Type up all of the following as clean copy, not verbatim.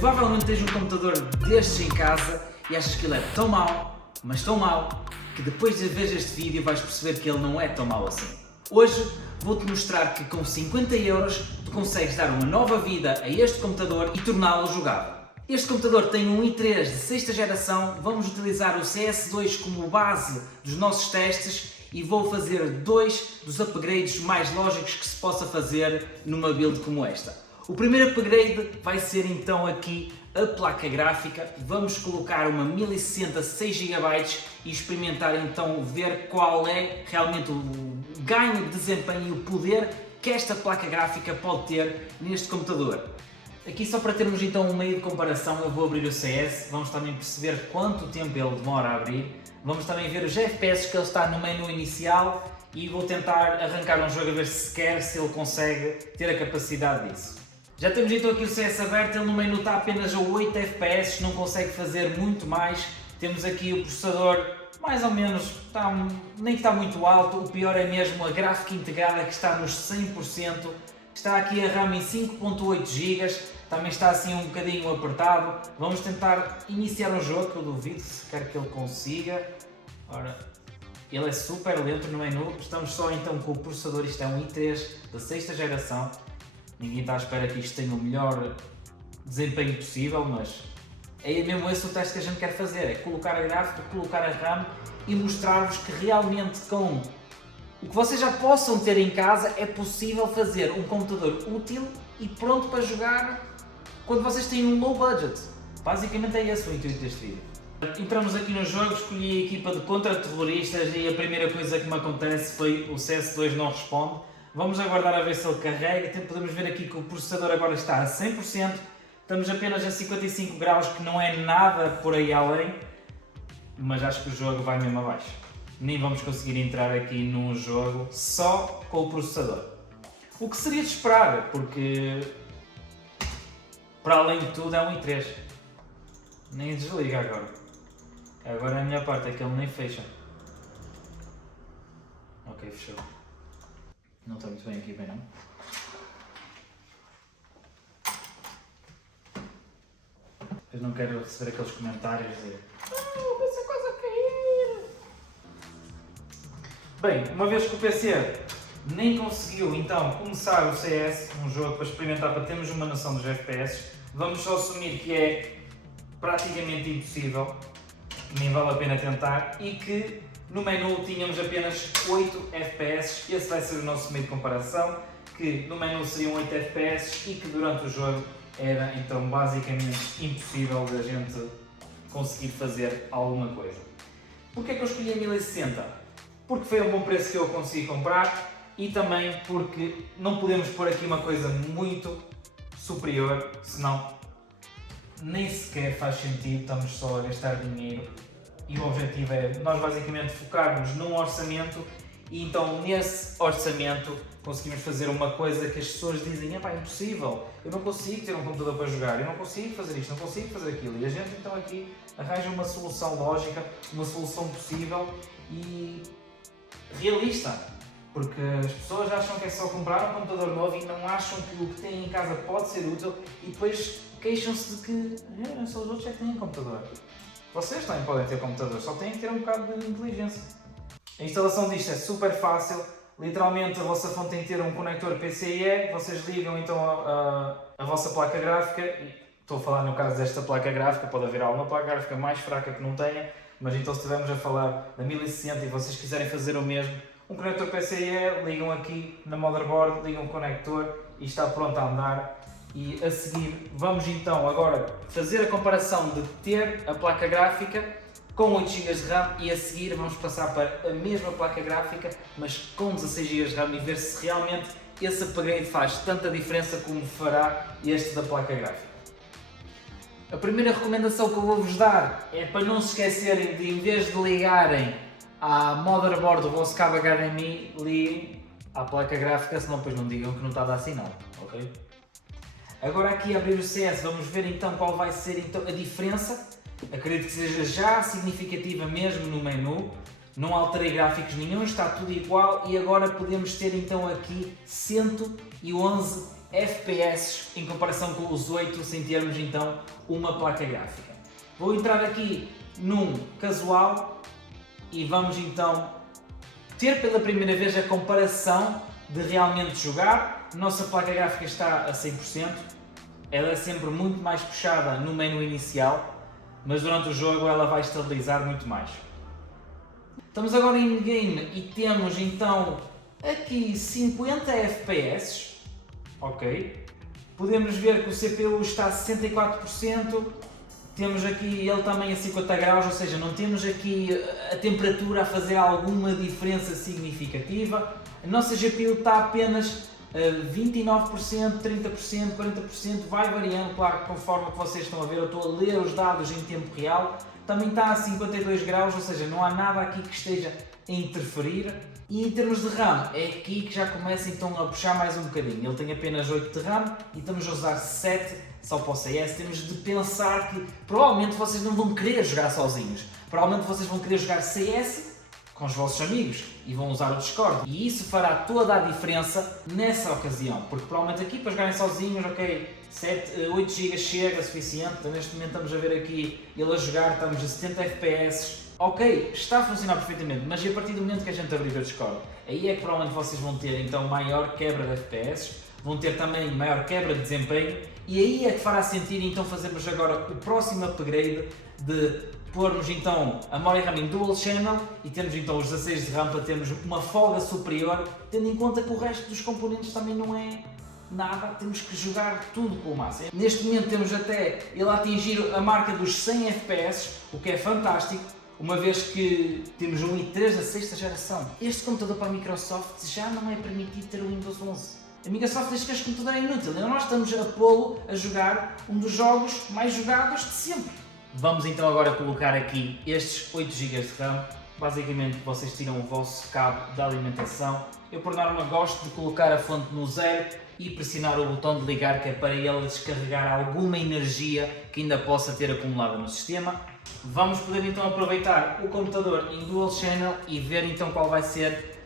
Provavelmente tens um computador destes em casa e achas que ele é tão mau, mas tão mau, que depois de ver este vídeo vais perceber que ele não é tão mau assim. Hoje vou-te mostrar que com 50 euros tu consegues dar uma nova vida a este computador e torná-lo jogável. Este computador tem um i3 de 6ª geração, vamos utilizar o CS2 como base dos nossos testes e vou fazer dois dos upgrades mais lógicos que se possa fazer numa build como esta. O primeiro upgrade vai ser então aqui a placa gráfica. Vamos colocar uma 1060 6GB e experimentar então ver qual é realmente o ganho de desempenho e o poder que esta placa gráfica pode ter neste computador. Aqui só para termos então um meio de comparação eu vou abrir o CS, vamos também perceber quanto tempo ele demora a abrir, vamos também ver os FPS que ele está no menu inicial e vou tentar arrancar um jogo a ver se ele consegue ter a capacidade disso. Já temos então aqui o CS aberto, ele no menu está apenas a 8 FPS, não consegue fazer muito mais. Temos aqui o processador mais ou menos, nem está muito alto, o pior é mesmo a gráfica integrada que está nos 100%. Está aqui a RAM em 5.8 GB, também está assim um bocadinho apertado. Vamos tentar iniciar um jogo, que eu duvido se quer que ele consiga. Ora, ele é super lento no menu, estamos só então com o processador, isto é um i3 da 6ª geração. Ninguém está à espera que isto tenha o melhor desempenho possível, mas é mesmo esse o teste que a gente quer fazer, é colocar a gráfica, colocar a RAM e mostrar-vos que realmente com o que vocês já possam ter em casa é possível fazer um computador útil e pronto para jogar quando vocês têm um low budget. Basicamente é esse o intuito deste vídeo. Entramos aqui no jogo, escolhi a equipa de contra-terroristas e a primeira coisa que me acontece foi o CS2 não responde. Vamos aguardar a ver se ele carrega, podemos ver aqui que o processador agora está a 100%, estamos apenas a 55 graus, que não é nada por aí além, mas acho que o jogo vai mesmo abaixo. Nem vamos conseguir entrar aqui num jogo só com o processador. O que seria de esperar, porque para além de tudo é um i3. Nem desliga agora. Agora a minha parte é que ele nem fecha. Ok, fechou. Não está muito bem aqui, bem não? Eu não quero receber aqueles comentários de PC quase a cair. Bem, uma vez que o PC nem conseguiu então começar o CS, um jogo para experimentar, para termos uma noção dos FPS, vamos só assumir que é praticamente impossível, nem vale a pena tentar, e que no menu tínhamos apenas 8 FPS, esse vai ser o nosso meio de comparação, que no menu seriam 8 FPS e que durante o jogo era então basicamente impossível da gente conseguir fazer alguma coisa. Porquê é que eu escolhi a 1060? Porque foi um bom preço que eu consegui comprar e também porque não podemos pôr aqui uma coisa muito superior, senão nem sequer faz sentido, estamos só a gastar dinheiro. E o objetivo é nós basicamente focarmos num orçamento e então nesse orçamento conseguimos fazer uma coisa que as pessoas dizem: é impossível, eu não consigo ter um computador para jogar, eu não consigo fazer isto, não consigo fazer aquilo. E a gente então aqui arranja uma solução lógica, uma solução possível e realista. Porque as pessoas acham que é só comprar um computador novo e não acham que o que têm em casa pode ser útil e depois queixam-se de que só os outros é que têm computador. Vocês também podem ter computador, só têm que ter um bocado de inteligência. A instalação disto é super fácil, literalmente a vossa fonte tem que ter um conector PCIe, vocês ligam então a vossa placa gráfica, e estou a falar no caso desta placa gráfica, pode haver alguma placa gráfica mais fraca que não tenha, mas então se estivermos a falar da 1060 e vocês quiserem fazer o mesmo, um conector PCIe, ligam aqui na motherboard, ligam o conector e está pronto a andar. E a seguir vamos então agora fazer a comparação de ter a placa gráfica com 8 GB de RAM e a seguir vamos passar para a mesma placa gráfica mas com 16 GB de RAM e ver se realmente esse upgrade faz tanta diferença como fará este da placa gráfica. A primeira recomendação que eu vou-vos dar é para não se esquecerem de, em vez de ligarem à motherboard do vosso cabo HDMI, liguem à placa gráfica, senão depois não digam que não está a dar sinal, ok? Agora aqui a abrir o CS, vamos ver então qual vai ser então a diferença. Acredito que seja já significativa mesmo no menu. Não alterei gráficos nenhum, está tudo igual e agora podemos ter então aqui 111 FPS em comparação com os 8 sem termos então uma placa gráfica. Vou entrar aqui num casual e vamos então ter pela primeira vez a comparação de realmente jogar. A nossa placa gráfica está a 100%, ela é sempre muito mais puxada no menu inicial, mas durante o jogo ela vai estabilizar muito mais. Estamos agora em game e temos então aqui 50 FPS, ok? Podemos ver que o CPU está a 64%, temos aqui ele também a 50 graus, ou seja, não temos aqui a temperatura a fazer alguma diferença significativa. A nossa GPU está apenas a 29%, 30%, 40%, vai variando, claro, conforme o que vocês estão a ver, eu estou a ler os dados em tempo real. Também está a 52 graus, ou seja, não há nada aqui que esteja a interferir. E em termos de RAM, é aqui que já começa então a puxar mais um bocadinho. Ele tem apenas 8 de RAM e estamos a usar 7 só para o CS. Temos de pensar que provavelmente vocês não vão querer jogar sozinhos. Provavelmente vocês vão querer jogar CS com os vossos amigos e vão usar o Discord. E isso fará toda a diferença nessa ocasião, porque provavelmente aqui para jogarem sozinhos, ok, 8 GB chega, suficiente. Então, neste momento estamos a ver aqui ele a jogar, estamos a 70 FPS. Ok, está a funcionar perfeitamente, mas a partir do momento que a gente abrir o Discord, aí é que provavelmente vocês vão ter então maior quebra de FPS, vão ter também maior quebra de desempenho, e aí é que fará sentido então fazermos agora o próximo upgrade de pormos então a memória RAM em Dual Channel e termos então os 16 de RAM para termos uma folga superior, tendo em conta que o resto dos componentes também não é nada, temos que jogar tudo com o máximo. Neste momento temos até ele a atingir a marca dos 100 FPS, o que é fantástico, uma vez que temos um i3 da 6ª geração. Este computador para a Microsoft já não é permitido ter o Windows 11. A Microsoft diz que este computador é inútil e nós estamos a pô-lo a jogar um dos jogos mais jogados de sempre. Vamos então agora colocar aqui estes 8 GB de RAM. Basicamente vocês tiram o vosso cabo de alimentação. Eu por norma gosto de colocar a fonte no 0 e pressionar o botão de ligar, que é para ele descarregar alguma energia que ainda possa ter acumulada no sistema. Vamos poder então aproveitar o computador em Dual Channel e ver então qual vai ser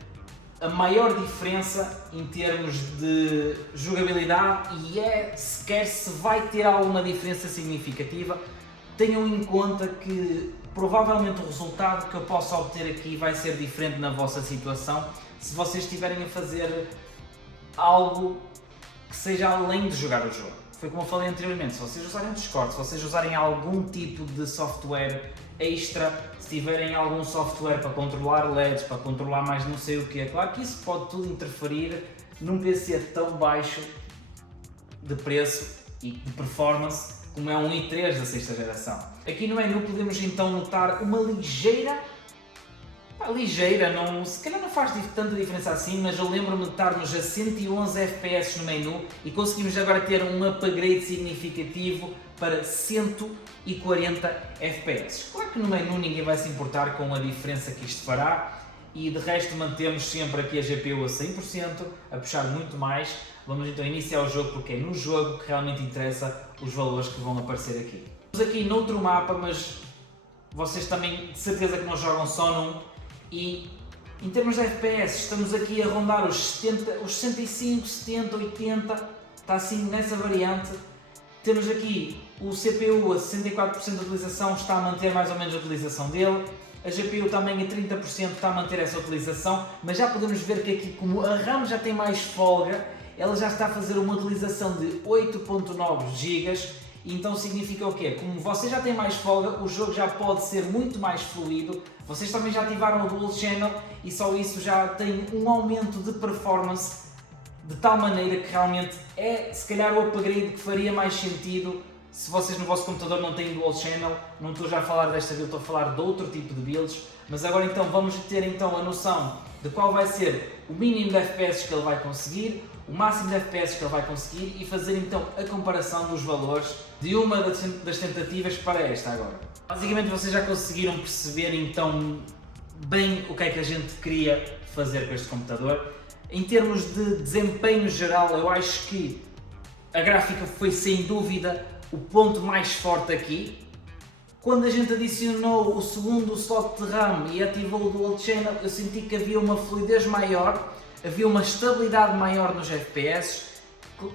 a maior diferença em termos de jogabilidade e sequer se vai ter alguma diferença significativa. Tenham em conta que provavelmente o resultado que eu possa obter aqui vai ser diferente na vossa situação se vocês estiverem a fazer algo que seja além de jogar o jogo. Foi como eu falei anteriormente, se vocês usarem o Discord, se vocês usarem algum tipo de software extra, se tiverem algum software para controlar LEDs, para controlar mais não sei o que, é claro que isso pode tudo interferir num PC tão baixo de preço e de performance como é um i3 da 6ª geração. Aqui no menu podemos então notar uma ligeira, não, se calhar não faz tanta diferença assim, mas eu lembro-me de estarmos a 111 FPS no menu e conseguimos agora ter um upgrade significativo para 140 FPS. Claro que no menu ninguém vai se importar com a diferença que isto fará e de resto mantemos sempre aqui a GPU a 100%, a puxar muito mais. Vamos então iniciar o jogo porque é no jogo que realmente interessa os valores que vão aparecer aqui. Estamos aqui noutro mapa, mas vocês também de certeza que não jogam só num. E em termos de FPS estamos aqui a rondar os 65, 70, 80, está assim nessa variante. Temos aqui o CPU a 64% de utilização, está a manter mais ou menos a utilização dele. A GPU também a 30% está a manter essa utilização, mas já podemos ver que aqui como a RAM já tem mais folga, ela já está a fazer uma utilização de 8.9 GB, e então significa o quê? Como você já tem mais folga, o jogo já pode ser muito mais fluido, vocês também já ativaram o Dual Channel e só isso já tem um aumento de performance de tal maneira que realmente é se calhar o upgrade que faria mais sentido se vocês no vosso computador não têm Dual Channel. Não estou já a falar desta build, estou a falar de outro tipo de builds, mas agora então vamos ter então a noção de qual vai ser o mínimo de FPS que ele vai conseguir, o máximo de FPS que ele vai conseguir e fazer então a comparação dos valores de uma das tentativas para esta agora. Basicamente vocês já conseguiram perceber então bem o que é que a gente queria fazer com este computador. Em termos de desempenho geral, eu acho que a gráfica foi sem dúvida o ponto mais forte aqui. Quando a gente adicionou o segundo slot de RAM e ativou o Dual Channel, eu senti que havia uma fluidez maior, havia uma estabilidade maior nos FPS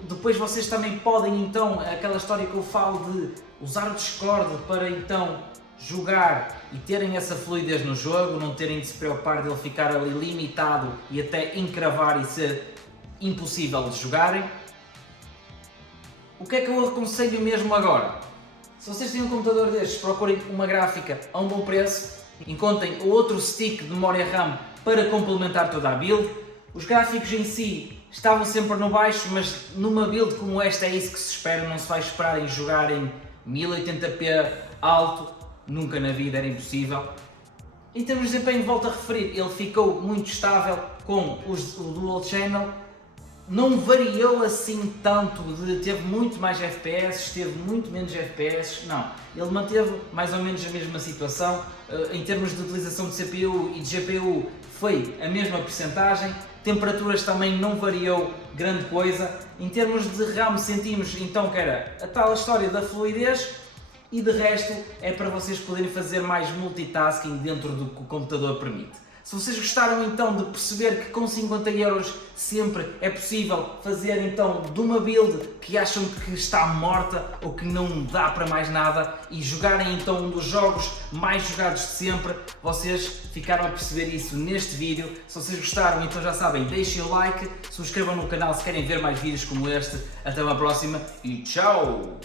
Depois vocês também podem então, aquela história que eu falo de usar o Discord para então jogar e terem essa fluidez no jogo, não terem de se preocupar de ele ficar ali limitado e até encravar e ser impossível de jogarem. O que é que eu aconselho mesmo agora? Se vocês têm um computador destes, procurem uma gráfica a um bom preço, encontrem outro stick de memória RAM para complementar toda a build. Os gráficos em si estavam sempre no baixo, mas numa build como esta é isso que se espera, não se vai esperar em jogar em 1080p alto, nunca na vida era impossível. Em termos de desempenho, volto a referir, ele ficou muito estável com o Dual Channel, não variou assim tanto, teve muito mais FPS, teve muito menos FPS, não, ele manteve mais ou menos a mesma situação. Em termos de utilização de CPU e de GPU foi a mesma percentagem, temperaturas também não variou grande coisa. Em termos de RAM sentimos então que era a tal história da fluidez, e de resto é para vocês poderem fazer mais multitasking dentro do que o computador permite. Se vocês gostaram então de perceber que com 50€ sempre é possível fazer então de uma build que acham que está morta ou que não dá para mais nada e jogarem então um dos jogos mais jogados de sempre, vocês ficaram a perceber isso neste vídeo. Se vocês gostaram, então já sabem, deixem o like, subscrevam no canal se querem ver mais vídeos como este. Até uma próxima e tchau!